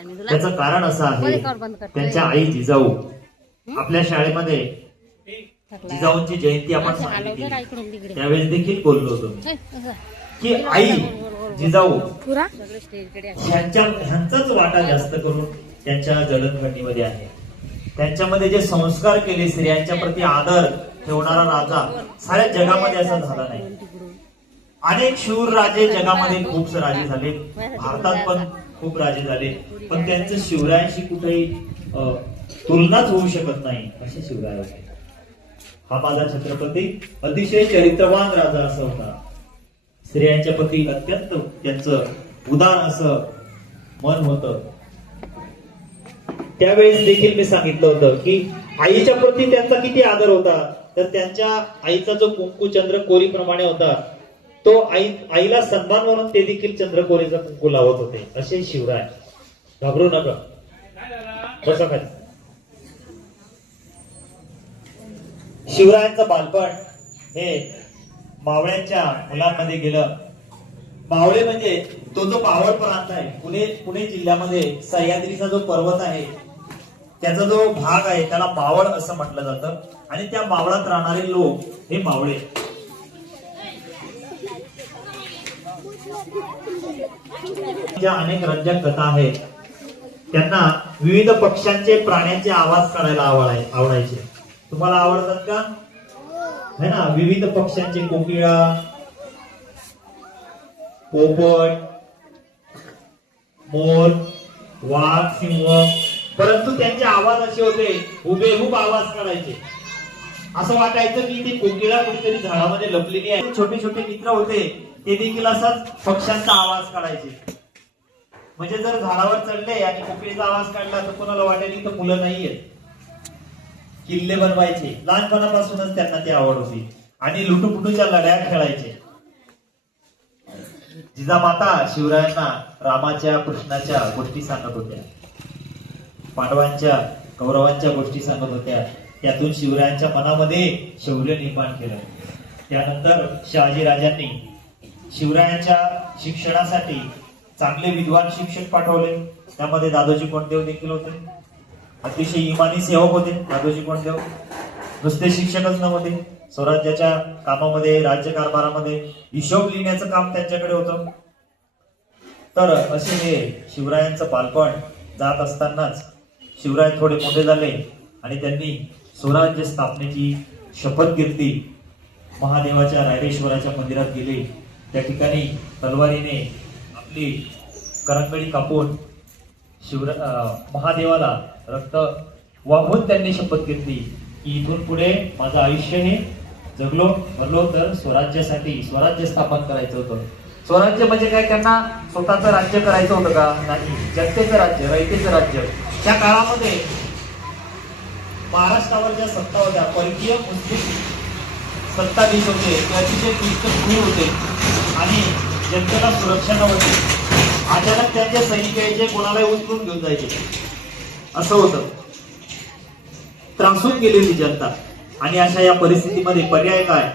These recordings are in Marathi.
त्याचं कारण असं आहे, त्यांच्या आई जिजाऊ आपल्या शाळेमध्ये जिजाऊंची जयंती आपण साजरी त्यावेळेस देखील बोललो होतो की आई जिजाऊ ह्यांचाच वाटा जास्त करून त्यांच्या जडणघडणीमध्ये आहे. त्यांच्यामध्ये जे संस्कार केले, स्त्रियांच्या प्रती आदर ठेवणारा राजा साऱ्या जगामध्ये असा झाला नाही. अनेक शूर राजे जगामध्ये खूप राजे झाले, भारतात पण खूप राजे झाले, पण त्यांचं शिवरायांशी कुठेही तुलनाच होऊ शकत नाही असे शिवराय होते. हा माझा छत्रपती अतिशय चरित्रवान राजा असा होता. स्त्रियांच्या प्रती अत्यंत त्यांचं उदार असं मन होतं. त्यावेळेस देखील मी सांगितलं होतं की आईच्या प्रती त्यांचा किती आदर होता. तर त्यांच्या आईचा जो कुंकू चंद्रकोरीप्रमाणे होता, तो आईला सन्मान म्हणून ते देखील चंद्रकोरीचा कुंकू लावत होते. असे शिवराय. घाबरू नका, बसा खाली. शिवरायांचं बालपण हे मावळ्यांच्या मुलांमध्ये गेलं. मावळे म्हणजे तो जो मावळ प्रांत आहे, पुणे जिल्ह्यामध्ये सह्याद्रीचा जो पर्वत आहे त्याचा जो भाग आहे त्याला मावळ असं म्हटलं जातं. आणि त्या मावळात राहणारे लोक हे मावळे. ज्या अनेक रंजक कथा आहेत, त्यांना विविध पक्ष्यांचे प्राण्यांचे आवाज काढायला आवडायचे. तुम्हाला आवडतात का? है ना. विविध पक्ष्यांचे, कोकिळा, पोपट, मोर, वाघ, सिंह, परंतु त्यांचे आवाज असे होते, हुबेहूब आवाज काढायचे. असं वाटायचं की ती कोकिळा कुठेतरी झाडामध्ये लपलेली आहे. छोटे छोटे मित्र होते, ते देखील असाच पक्ष्यांचा आवाज काढायचे. म्हणजे जर झाडावर चढले आणि कोकिळीचा आवाज काढला तर कोणाला वाटेल की मुलं नाहीयेत. किल्ले बनवायचे. लहानपणापासूनच त्यांना ती आवड होती. आणि लुटूपुटूच्या लढ्या खेळायचे. जिजामाता शिवरायांना रामाच्या, कृष्णाच्या गोष्टी सांगत होत्या, पांडवांच्या, कौरवांच्या गोष्टी सांगत होत्या. त्यातून शिवरायांच्या मनामध्ये शौर्य निर्माण केलं. त्यानंतर शहाजी राजांनी शिवरायांच्या शिक्षणासाठी चांगले विद्वान शिक्षक पाठवले. त्यामध्ये दादोजी कोंडदेव देखील होते. अतिशय इमानी सेवक होते दादोजी कोंडदेव. नुसते शिक्षकच नव्हते, स्वराज्याच्या कामामध्ये, राज्यकारभारामध्ये हिशोब लिहिण्याचं काम त्यांच्याकडे होतं. तर असे हे शिवरायांचं बालपण जात असतानाच शिवराय थोडे मोठे झाले आणि त्यांनी स्वराज्य स्थापनेची शपथ घेतली. महादेवाच्या रायरेश्वराच्या मंदिरात गेले. त्या ठिकाणी तलवारीने आपली करंगळी कापून महादेवाला रक्त वाहून त्यांनी शपथ घेतली की इथून पुढे माझं आयुष्य हे जगलो भरलो तर स्वराज्यासाठी, स्वराज्य स्थापन करायचं होतं. स्वराज्य म्हणजे काय, त्यांना स्वतःचं राज्य करायचं होतं का? नाही. जनतेचं राज्य, रयतेचं राज्य. त्या काळामध्ये महाराष्ट्रावर ज्या सत्ता होत्या, परकीय मुस्लिम सत्ताधीश होते, ते अतिशय क्रूर होते आणि जनतेला सुरक्षा नव्हती. अचानक त्यांचे सैनिक यायचे, कोणालाही उचलून घेऊन जायचे. असं होतं. त्रासून गेली होती जनता. आणि अशा या परिस्थितीमध्ये पर्याय काय?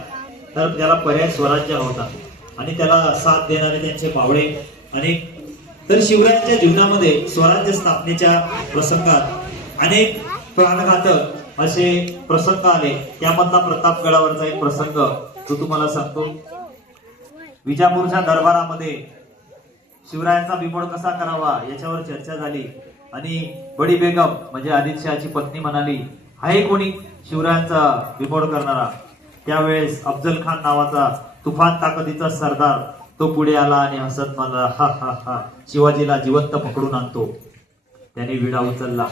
तर त्याला पर्याय स्वराज्य होता. आणि त्याला साथ देणारे त्यांचे मावळे अनेक. तर शिवरायांच्या जीवनामध्ये स्वराज्य स्थापनेच्या प्रसंगात अनेक प्राणघातक असे प्रसंग आले. त्यामधला प्रतापगडावरचा एक प्रसंग तो तुम्हाला सांगतो. विजापूरच्या दरबारामध्ये शिवरायांचा बिमोड कसा करावा याच्यावर चर्चा झाली. आणि बडी बेगम म्हणजे आदिलशहाची पत्नी म्हणाली, आहे कोणी शिवरायांचा बिमोड करणारा? त्यावेळेस अफजल खान नावाचा तुफान ताकदीचा सरदार तो पुढे आला आणि हसत म्हणाला, हा हा हा, शिवाजीला जिवंत पकडून आणतो. त्याने विडा उचलला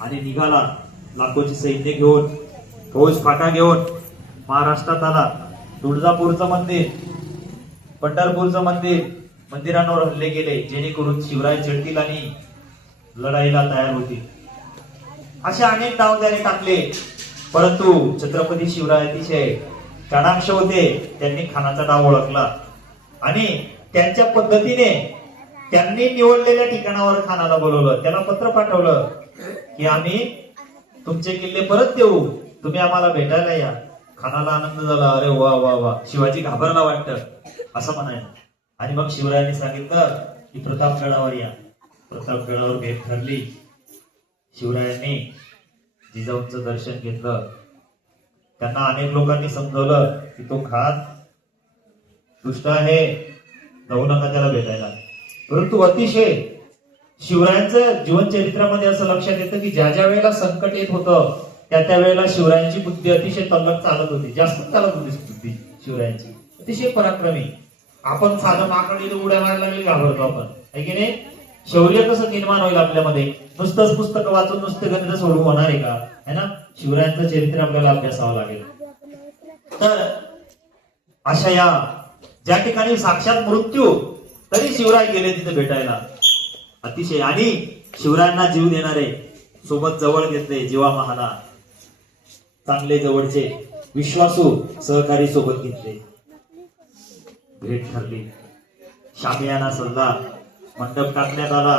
आणि निघाला. लाखोची सैन्य घेऊन, फौज फाटा घेऊन महाराष्ट्रात आला. तुळजापूरचं मंदिर, पंढरपूरचं मंदिर, मंदिरांवर हल्ले केले जेणेकरून शिवराय चढतील आणि लढाईला तयार होतील. असे अनेक डाव त्याने टाकले. परंतु छत्रपती शिवराय अतिशय चाणाक्ष होते. त्यांनी खानाचा डाव ओळखला आणि त्यांच्या पद्धतीने त्यांनी निवडलेल्या ठिकाणावर खानाला बोलवलं. त्याला पत्र पाठवलं की आम्ही तुमचे किल्ले परत देऊ, तुम्ही आम्हाला भेटायला या. खानाला आनंद झाला. अरे वा वा वा, शिवाजी घाबरला वाटतं असं म्हणायला. आणि मग शिवरायांनी सांगितलं की प्रतापगडावर या. प्रतापगडावर भेट ठरली. शिवरायांनी जिजाऊंचं दर्शन घेतलं. त्यांना अनेक लोकांनी समजवलं की तो खात दुष्ट आहे, जाऊ नका त्याला भेटायला. परंतु अतिशय शिवरायांचं जीवनचरित्रामध्ये असं लक्षात येतं की ज्या ज्या वेळेला संकट येत होतं त्या वेळेला शिवरायांची बुद्धी अतिशय तल्लख चालत होती, जास्त चालत होती बुद्धी शिवरायांची, अतिशय पराक्रमी. आपण साधं माकडीला उड्या मारायला लागली घाबरतो आपण, आहे की नाही? शौर्य कसं निर्माण होईल आपल्यामध्ये? नुसतंच पुस्तक वाचून नुसतं गणित सोडवून होणार आहे का? है ना? शिवरायांचं चरित्र आपल्याला अभ्यासावं लागेल. तर अशा या ज्या ठिकाणी साक्षात मृत्यू, तरी शिवराय गेले तिथे भेटायला. अतिशय आणि शिवरायांना जीव देणारे सोबत जवळ घेतले. जीवा महाला चांगले जवळचे विश्वासू सहकारी सोबत घेतले. भेट ठरली. शामियाना सल्ला, मंडप टाकण्यात आला.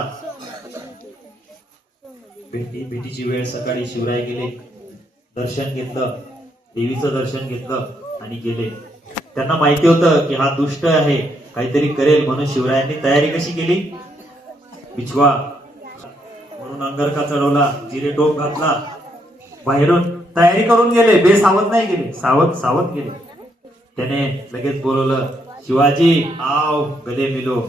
भेटीची वेळ सकाळी शिवराय गेले, दर्शन घेतलं, देवीचं दर्शन घेतलं आणि गेले. त्यांना माहिती होतं की हा दुष्ट आहे, काहीतरी करेल, म्हणून शिवरायांनी तयारी कशी केली? पिछवा म्हणून अंगरखा चढवला, जिरे टोप घातला, बाहेरून तयारी करून गेले. बेसावध नाही गेले, सावध गेले. त्याने लगेच बोलवलं, शिवाजी आव, गले मिलो.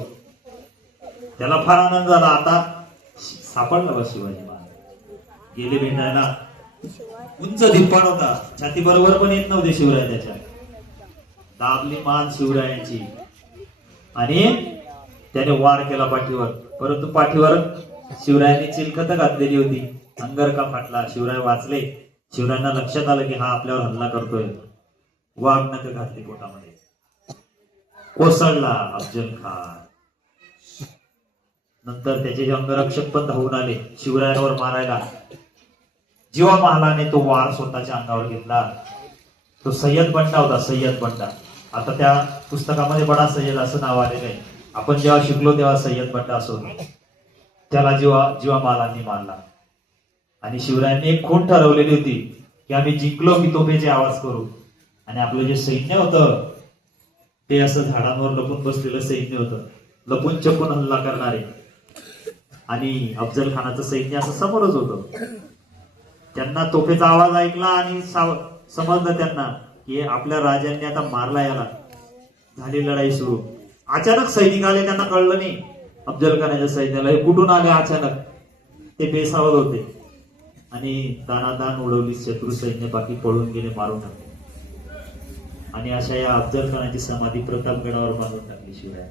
त्याला फार आनंद झाला, आता सापडला बा शिवाजी महाराज. गेले भेटायला. उंच धिप्पाड होता, छाती बरोबर पण येत नव्हते शिवराय त्याच्या. दाबली मान शिवरायांची आणि त्याने वार केला पाठीवर. परंतु पाठीवर शिवरायांनी चिलखत घातलेली होती. अंगरखा फाटला. शिवराय वाचले. शिवरायांना लक्षात आलं की हा आपल्यावर हल्ला करतोय. वाघ नख घातली पोटामध्ये. कोसळला अफजल खान. नंतर त्याचे अंगरक्षक पण धावून आले शिवरायांवर मारायला. जीवा महालाने तो वार स्वतःच्या अंगावर घेतला. तो सय्यद बंडा होता, सय्यद बंडा. आता त्या पुस्तकामध्ये बडा सय्यद असं नाव आलेलं आहे. आपण जेव्हा शिकलो तेव्हा सय्यद बंडा असं होतं. त्याला जीवा महालांनी मारला. आणि शिवरायांनी एक खूण ठरवलेली होती की आम्ही जिंकलो की तोफेचे आवाज करू. आणि आपलं जे सैन्य होतं ते असं झाडांवर लपून बसलेलं सैन्य होतं, लपून चपून हल्ला करणारे. आणि अफजल खानाचं सैन्य असं समोरच होतं. त्यांना तोफेचा आवाज ऐकला आणि समजलं त्यांना की आपल्या राजांनी आता मारला याला. झाली लढाई सुरू. अचानक सैनिक आले, त्यांना कळलं नाही अफजल खानाच्या सैन्याला हे कुठून आले अचानक. ते बेसावध होते आणि दानादान उडवली शत्रू सैन्य. बाकी पळून गेले, मारून टाकले. आणि अशा या अफजल खानाची समाधी प्रतापगडावर बांधून टाकली शिवराय.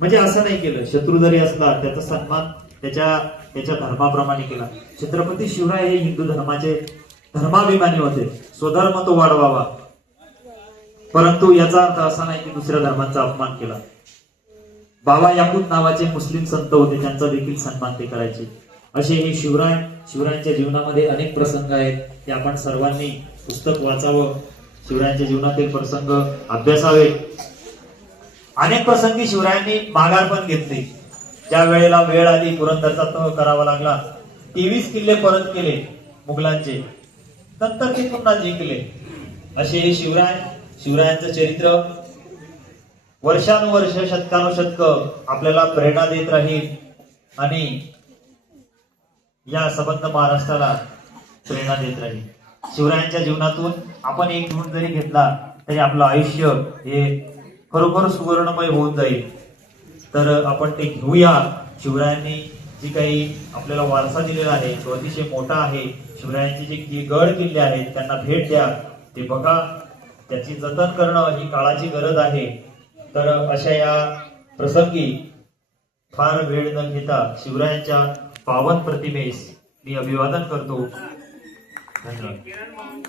म्हणजे असं नाही केलं, शत्रू जरी असला त्याचा सन्मान त्याच्या धर्माप्रमाणे केला. छत्रपती शिवराय हे हिंदू धर्माचे धर्माभिमानी होते. स्वधर्म तो वाढवावा, परंतु याचा अर्थ असा नाही की दुसऱ्या धर्माचा अपमान केला. बाबा याकूत नावाचे मुस्लिम संत होते, त्यांचा देखील सन्मान ते करायचे. असे हे शिवरायांच्या जीवनामध्ये अनेक प्रसंग आहेत. ते आपण सर्वांनी पुस्तक वाचावं, शिवरायांच्या जीवनातील प्रसंग अभ्यासावे. अनेक प्रसंगी शिवरायांनी माघार पण घेतली. ज्या वेळेला वेळ आली पुरंदरचा तह करावा लागला, 23 किल्ले परत केले मुघलांचे. नंतर ते पुन्हा जिंकले. असे हे शिवरायांचं चरित्र वर्षानुवर्ष, शतकानुशतक आपल्याला प्रेरणा देत राहील आणि या संबंध महाराष्ट्राला प्रेरणा देत राहील. शिवरायांच्या जीवनातून आपण एक गुण जरी घेतला तरी आपलं आयुष्य हे खरोखर सुवर्णमय होऊन जाईल. तर आपण ते घेऊया. शिवरायांनी जी काही आपल्याला वारसा दिलेला आहे तो अतिशय मोठा आहे. शिवरायांचे जे गड किल्ले आहेत त्यांना भेट द्या, ते बघा, त्याची जतन करणं ही काळाची गरज आहे. तर अशा या प्रसंगी फार वेळ न घेता शिवरायांच्या पावन प्रतिमेस मी अभिवादन करतो. धन्यवाद.